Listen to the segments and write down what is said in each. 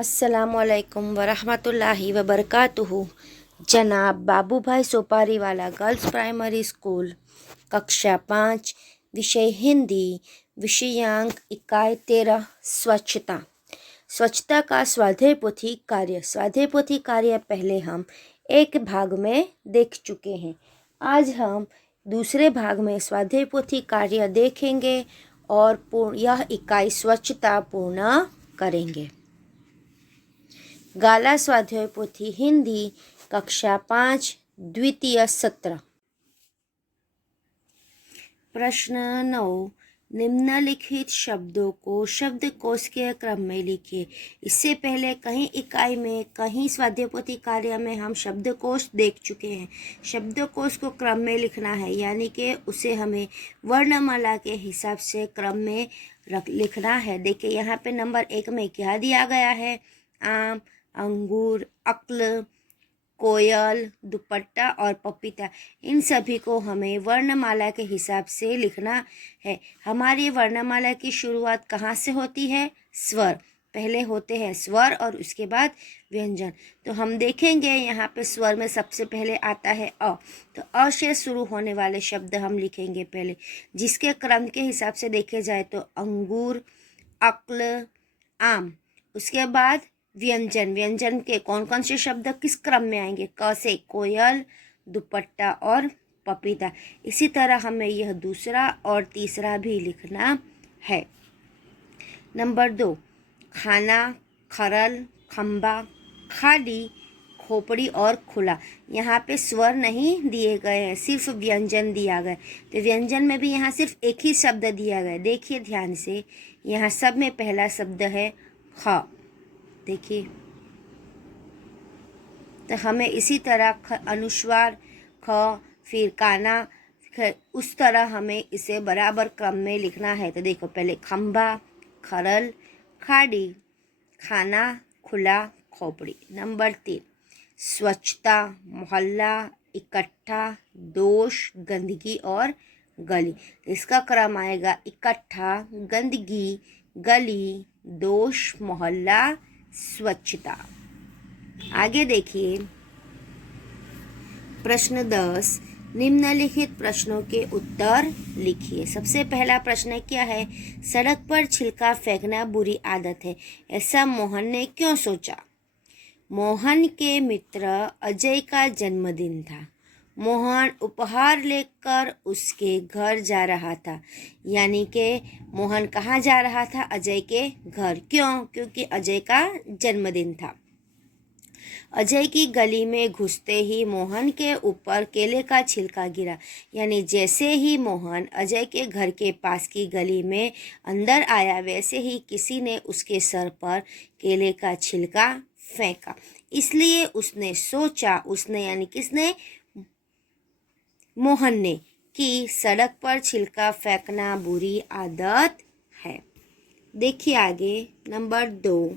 अस्सलामुअलैकुम वरहमतुल्लाहि वबरकातुहू। जनाब बाबूभाई सोपारीवाला गर्ल्स प्राइमरी स्कूल, कक्षा 5, विषय हिंदी, विषयांक इकाई 13, स्वच्छता। स्वच्छता का स्वाध्याय पोथी कार्य। स्वाध्याय पोथी कार्य पहले हम एक भाग में देख चुके हैं। आज हम दूसरे भाग में स्वाध्याय पोथी कार्य देखेंगे और यह इकाई स्वच्छता पूर्ण करेंगे। गाला स्वाध्याय पोथी हिंदी, कक्षा 5, द्वितीय सत्र। प्रश्न 9, निम्नलिखित शब्दों को शब्दकोश के क्रम में लिखिए। इससे पहले कहीं इकाई में कहीं स्वाध्याय पोथी कार्य में हम शब्दकोश देख चुके हैं। शब्दकोश को क्रम में लिखना है, यानी कि उसे हमें वर्णमाला के हिसाब से क्रम में लिखना है। देखिए यहाँ पे नंबर 1 में क्या दिया गया है। आम, अंगूर, अक्ल, कोयल, दुपट्टा और पपीता, इन सभी को हमें वर्णमाला के हिसाब से लिखना है। हमारी वर्णमाला की शुरुआत कहाँ से होती है? स्वर। पहले होते हैं स्वर और उसके बाद व्यंजन। तो हम देखेंगे यहाँ पे स्वर में सबसे पहले आता है अ। तो अ से शुरू होने वाले शब्द हम लिखेंगे पहले, जिसके क्रम के हिसाब से देखे जाए तो अंगूर, अक्ल, आम। उसके बाद व्यंजन। व्यंजन के कौन कौन से शब्द किस क्रम में आएंगे? क से कोयल, दुपट्टा और पपीता। इसी तरह हमें यह दूसरा और तीसरा भी लिखना है। नंबर 2, खाना, खरल, खंबा, खाली, खोपड़ी और खुला। यहाँ पे स्वर नहीं दिए गए हैं, सिर्फ व्यंजन दिया गया। तो व्यंजन में भी यहाँ सिर्फ एक ही शब्द दिया गया। देखिए ध्यान से, यहाँ सब में पहला शब्द है ख। देखिए, तो हमें इसी तरह अनुस्वार ख, फिर काना, उस तरह हमें इसे बराबर क्रम में लिखना है। तो देखो पहले खंबा, खरल, खाड़ी, खाना, खुला, खोपड़ी। नंबर 3, स्वच्छता, मोहल्ला, इकट्ठा, दोष, गंदगी और गली। इसका क्रम आएगा इकट्ठा, गंदगी, गली, दोष, मोहल्ला, स्वच्छता। आगे देखिए प्रश्न 10, निम्नलिखित प्रश्नों के उत्तर लिखिए। सबसे पहला प्रश्न क्या है? सड़क पर छिलका फेंकना बुरी आदत है, ऐसा मोहन ने क्यों सोचा? मोहन के मित्र अजय का जन्मदिन था। मोहन उपहार लेकर उसके घर जा रहा था, यानी कि मोहन कहाँ जा रहा था? अजय के घर। क्यों? क्योंकि अजय का जन्मदिन था। अजय की गली में घुसते ही मोहन के ऊपर केले का छिलका गिरा, यानी जैसे ही मोहन अजय के घर के पास की गली में अंदर आया, वैसे ही किसी ने उसके सर पर केले का छिलका फेंका। इसलिए उसने सोचा, उसने यानी किसने? मोहन ने, कि सड़क पर छिलका फेंकना बुरी आदत है। देखिए आगे नंबर 2,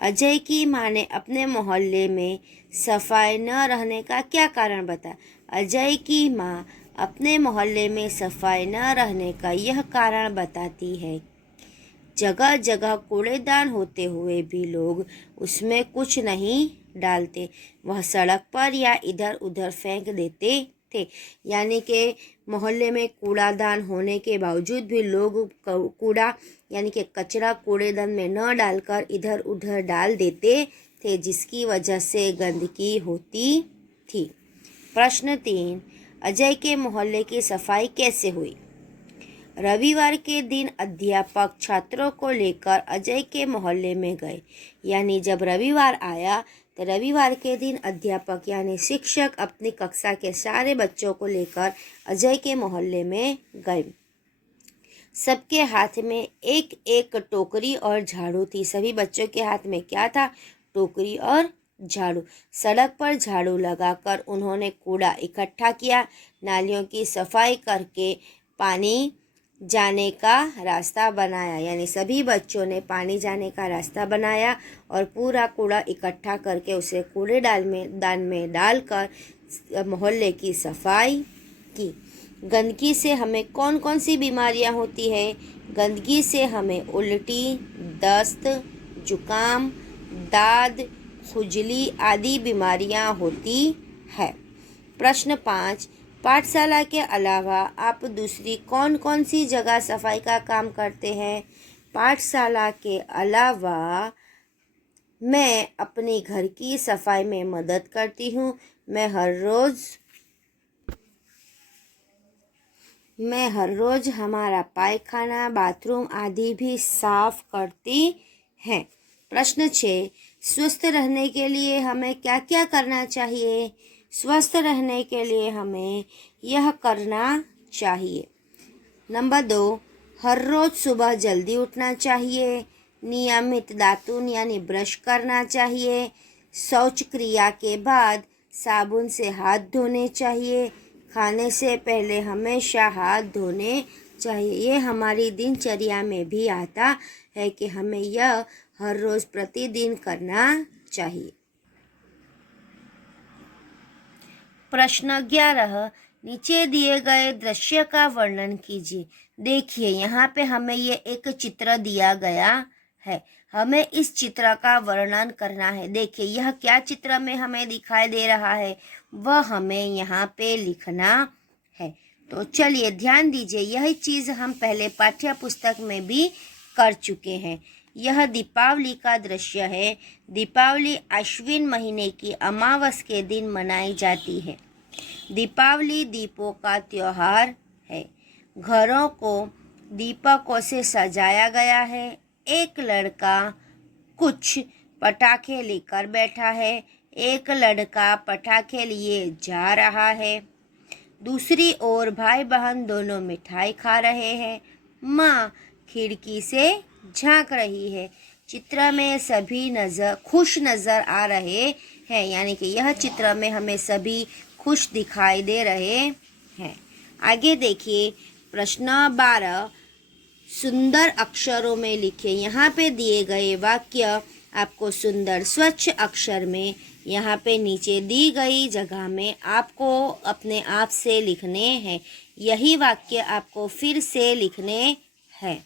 अजय की माँ ने अपने मोहल्ले में सफाई न रहने का क्या कारण बताया? अजय की माँ अपने मोहल्ले में सफाई न रहने का यह कारण बताती है, जगह जगह कूड़ेदान होते हुए भी लोग उसमें कुछ नहीं डालते, वह सड़क पर या इधर उधर फेंक देते थे। यानी कि मोहल्ले में कूड़ादान होने के बावजूद भी लोग कूड़ा यानी कि कचरा कूड़ेदान में न डालकर इधर उधर डाल देते थे, जिसकी वजह से गंदगी होती थी। प्रश्न 3, अजय के मोहल्ले की सफाई कैसे हुई? रविवार के दिन अध्यापक छात्रों को लेकर अजय के मोहल्ले में गए, यानी जब रविवार आया तो रविवार के दिन अध्यापक यानी शिक्षक अपनी कक्षा के सारे बच्चों को लेकर अजय के मोहल्ले में गए। सबके हाथ में एक एक टोकरी और झाड़ू थी। सभी बच्चों के हाथ में क्या था? टोकरी और झाड़ू। सड़क पर झाड़ू लगाकर उन्होंने कूड़ा इकट्ठा किया, नालियों की सफाई करके पानी जाने का रास्ता बनाया, यानी सभी बच्चों ने पानी जाने का रास्ता बनाया और पूरा कूड़ा इकट्ठा करके उसे दान में डालकर मोहल्ले की सफाई की। गंदगी से हमें कौन कौन सी बीमारियां होती है? गंदगी से हमें उल्टी, दस्त, जुकाम, दाद, खुजली आदि बीमारियां होती है। प्रश्न 5, पाठशाला के अलावा आप दूसरी कौन कौन सी जगह सफाई का काम करते हैं? पाठशाला के अलावा मैं अपने घर की सफाई में मदद करती हूँ। मैं हर रोज हमारा पायखाना, बाथरूम आदि भी साफ करती हैं। प्रश्न 6, स्वस्थ रहने के लिए हमें क्या क्या करना चाहिए? स्वस्थ रहने के लिए हमें यह करना चाहिए। नंबर 2, हर रोज सुबह जल्दी उठना चाहिए। नियमित दातुन यानी ब्रश करना चाहिए। शौच क्रिया के बाद साबुन से हाथ धोने चाहिए। खाने से पहले हमेशा हाथ धोने चाहिए। ये हमारी दिनचर्या में भी आता है कि हमें यह हर रोज प्रतिदिन करना चाहिए। प्रश्न 11, नीचे दिए गए दृश्य का वर्णन कीजिए। देखिए यहाँ पे हमें ये एक चित्र दिया गया है, हमें इस चित्र का वर्णन करना है। देखिए यह क्या चित्र में हमें दिखाई दे रहा है वह हमें यहाँ पे लिखना है। तो चलिए ध्यान दीजिए, यह चीज़ हम पहले पाठ्य पुस्तक में भी कर चुके हैं। यह दीपावली का दृश्य है। दीपावली आश्विन महीने की अमावस के दिन मनाई जाती है। दीपावली दीपों का त्योहार है। घरों को दीपकों से सजाया गया है। एक लड़का कुछ पटाखे लेकर बैठा है। एक लड़का पटाखे लिए जा रहा है। दूसरी ओर भाई बहन दोनों मिठाई खा रहे हैं। माँ खिड़की से झांक रही है। चित्र में सभी खुश नज़र आ रहे हैं, यानी कि यह चित्र में हमें सभी खुश दिखाई दे रहे हैं। आगे देखिए प्रश्न 12, सुंदर अक्षरों में लिखे। यहाँ पे दिए गए वाक्य आपको सुंदर स्वच्छ अक्षर में यहाँ पे नीचे दी गई जगह में आपको अपने आप से लिखने हैं। यही वाक्य आपको फिर से लिखने हैं।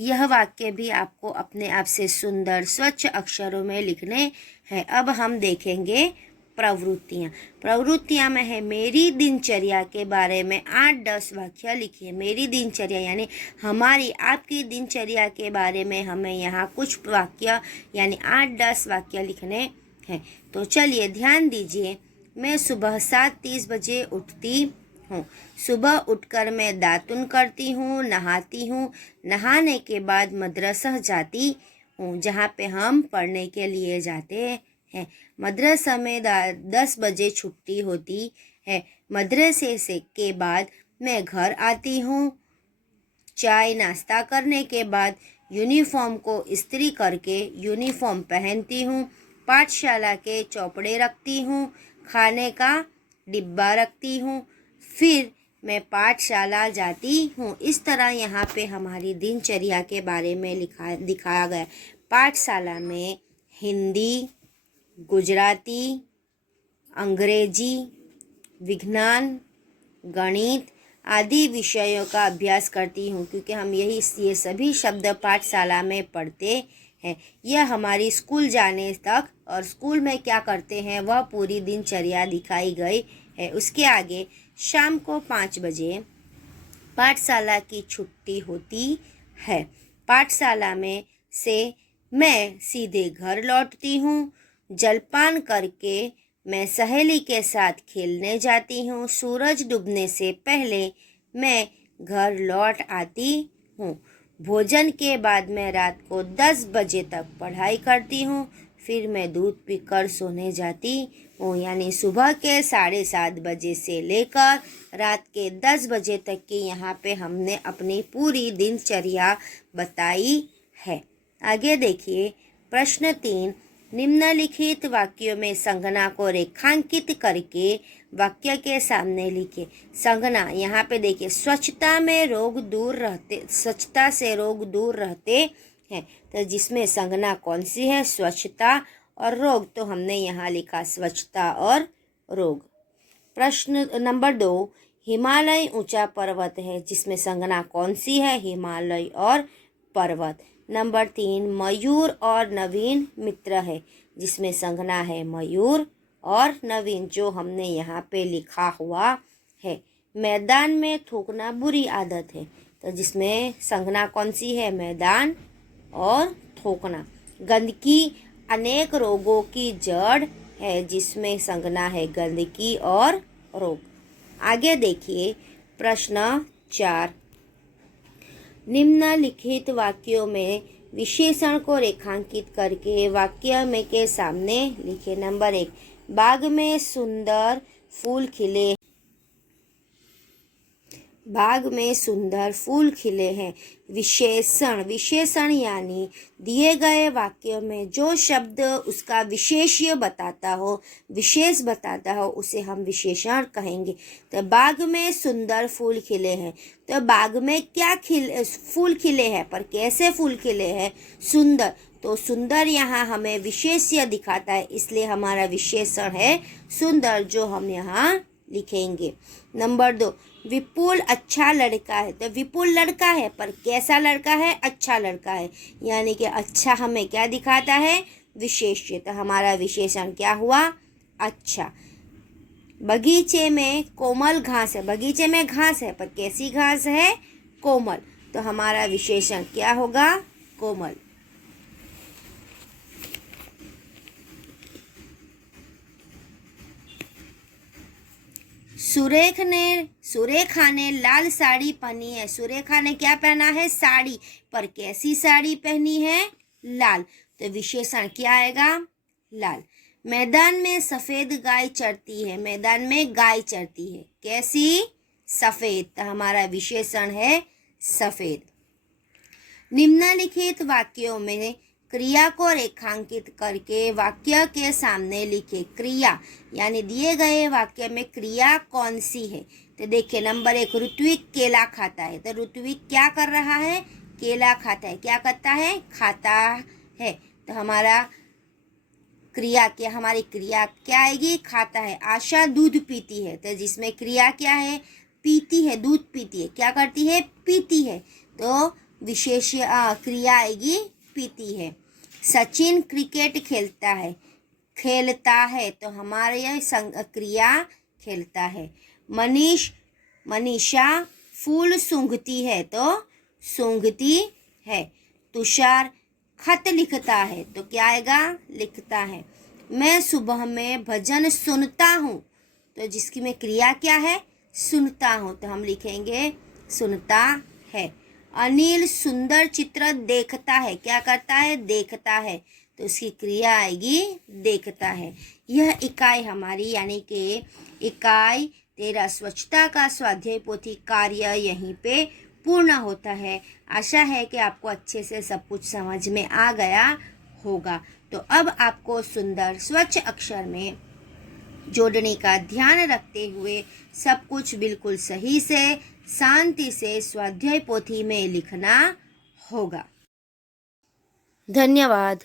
यह वाक्य भी आपको अपने आप से सुंदर स्वच्छ अक्षरों में लिखने हैं। अब हम देखेंगे प्रवृत्तियाँ में है मेरी दिनचर्या के बारे में 8-10 वाक्य लिखिए। मेरी दिनचर्या यानी हमारी आपकी दिनचर्या के बारे में हमें यहाँ कुछ वाक्य यानी 8-10 वाक्य लिखने हैं। तो चलिए ध्यान दीजिए। मैं सुबह 7:30 बजे उठती हूँ। सुबह उठकर मैं दातुन करती हूँ, नहाती हूँ। नहाने के बाद मदरसा जाती हूँ, जहाँ पे हम पढ़ने के लिए जाते हैं। मदरसा में 10 बजे छुट्टी होती है। मदरसे से के बाद मैं घर आती हूँ। चाय नाश्ता करने के बाद यूनिफॉर्म को इस्त्री करके यूनिफॉर्म पहनती हूँ। पाठशाला के चौपड़े रखती हूँ। खाने का डिब्बा रखती हूँ। फिर मैं पाठशाला जाती हूँ। इस तरह यहाँ पे हमारी दिनचर्या के बारे में दिखाया गया। पाठशाला में हिंदी, गुजराती, अंग्रेजी, विज्ञान, गणित आदि विषयों का अभ्यास करती हूँ, क्योंकि हम ये सभी शब्द पाठशाला में पढ़ते हैं। यह हमारी स्कूल जाने तक और स्कूल में क्या करते हैं वह पूरी दिनचर्या दिखाई गई है। उसके आगे शाम को 5 बजे पाठशाला की छुट्टी होती है। पाठशाला में से मैं सीधे घर लौटती हूँ। जलपान करके मैं सहेली के साथ खेलने जाती हूँ। सूरज डूबने से पहले मैं घर लौट आती हूँ। भोजन के बाद मैं रात को 10 बजे तक पढ़ाई करती हूँ। फिर मैं दूध पीकर सोने जाती हूँ, यानी सुबह के 7:30 बजे से लेकर रात के 10 बजे तक की यहाँ पे हमने अपनी पूरी दिनचर्या बताई है। आगे देखिए प्रश्न 3, निम्नलिखित वाक्यों में संज्ञा को रेखांकित करके वाक्य के सामने लिखे। संज्ञा यहाँ पे देखिए स्वच्छता से रोग दूर रहते हैं। तो जिसमें संज्ञा कौन सी है? स्वच्छता और रोग। तो हमने यहाँ लिखा स्वच्छता और रोग। प्रश्न नंबर 2, हिमालय ऊंचा पर्वत है, जिसमें संज्ञा कौन सी है? हिमालय और पर्वत। नंबर 3 मयूर और नवीन मित्र है, जिसमें संज्ञा है मयूर और नवीन जो हमने यहाँ पे लिखा हुआ है। मैदान में थूकना बुरी आदत है, तो जिसमें संज्ञा कौन सी है, मैदान और थूकना। गंदगी अनेक रोगों की जड़ है, जिसमें संज्ञा है गंदगी और रोग। आगे देखिए प्रश्न 4। निम्नलिखित वाक्यों में विशेषण को रेखांकित करके वाक्य में के सामने लिखे। नंबर 1 बाग में सुंदर फूल खिले, बाग में सुंदर फूल खिले हैं। विशेषण, विशेषण यानी दिए गए वाक्य में जो शब्द उसका विशेष्य बताता हो, विशेष बताता हो, उसे हम विशेषण कहेंगे। तो बाग में सुंदर फूल खिले हैं, तो बाग में क्या फूल खिले हैं, पर कैसे फूल खिले हैं, सुंदर। तो सुंदर यहाँ हमें विशेष्य दिखाता है, इसलिए हमारा विशेषण है सुंदर, जो हम यहाँ लिखेंगे। नंबर 2 विपुल अच्छा लड़का है, तो विपुल लड़का है, पर कैसा लड़का है, अच्छा लड़का है, यानी कि अच्छा हमें क्या दिखाता है, विशेष्य। तो हमारा विशेषण क्या हुआ, अच्छा। बगीचे में कोमल घास है, बगीचे में घास है, पर कैसी घास है, कोमल, तो हमारा विशेषण क्या होगा, कोमल। सुरेखा ने लाल साड़ी पहनी है, सुरेखा ने क्या पहना है, साड़ी, पर कैसी साड़ी पहनी है, लाल, तो विशेषण क्या आएगा, लाल। मैदान में सफेद गाय चरती है, मैदान में गाय चरती है, कैसी, सफेद, तो हमारा विशेषण है सफेद। निम्नलिखित वाक्यों में क्रिया को रेखांकित करके वाक्य के सामने लिखे। क्रिया यानी दिए गए वाक्य में क्रिया कौन सी है, तो देखिए नंबर 1 ऋत्विक केला खाता है, तो ऋत्विक क्या कर रहा है, केला खाता है, क्या करता है, खाता है, तो हमारा क्रिया क्या, हमारी क्रिया क्या आएगी, खाता है। आशा दूध पीती है, तो जिसमें क्रिया क्या है, पीती है, दूध पीती है, क्या करती है, पीती है, तो विशेष क्रिया आएगी पीती है। सचिन क्रिकेट खेलता है, खेलता है, तो हमारे क्रिया खेलता है। मनीषा फूल सूंघती है, तो सूंघती है। तुषार खत लिखता है, तो क्या आएगा, लिखता है। मैं सुबह में भजन सुनता हूँ, तो जिसकी में क्रिया क्या है, सुनता हूँ, तो हम लिखेंगे सुनता है। अनिल सुंदर चित्र देखता है, क्या करता है, देखता है, तो उसकी क्रिया आएगी देखता है। यह इकाई हमारी यानी कि इकाई 13 स्वच्छता का स्वाध्याय पोथी कार्य यहीं पे पूर्ण होता है। आशा है कि आपको अच्छे से सब कुछ समझ में आ गया होगा। तो अब आपको सुंदर स्वच्छ अक्षर में जोड़ने का ध्यान रखते हुए सब कुछ बिल्कुल सही से शांति से स्वाध्याय पोथी में लिखना होगा। धन्यवाद।